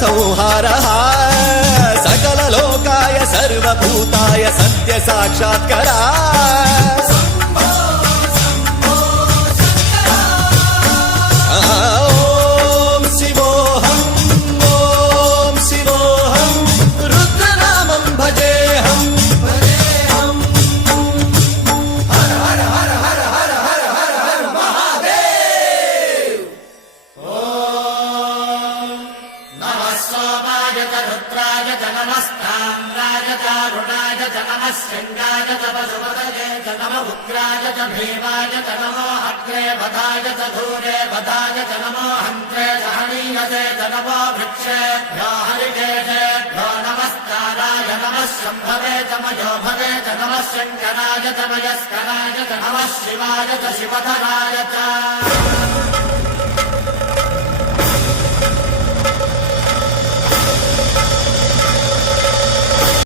संहारः सकललोकाय सर्वभूताय सत्य साक्षात्करा ॐ शिवोऽहं ॐ शिवोऽहं रुद्रनामं भजेऽहं हर हर हर हर हर हर हर हर महादेव। नमः सोमाय च रुद्राय च नमस्ताम्राय च रुणाय च नमः शृङ्गाय च पशुपतये च नमः उग्राय च भीमाय च नमो अग्रे वधाय च धूरे वधाय च नमो हन्त्रे सहनीयसे च नमो वृक्षेभ्यो हरिकेशेभ्यो नमस्काराय नमः शम्भवे च मयोभवे च नमः शङ्कराय च मयस्कराय च नमः शिवाय च शिवधराय च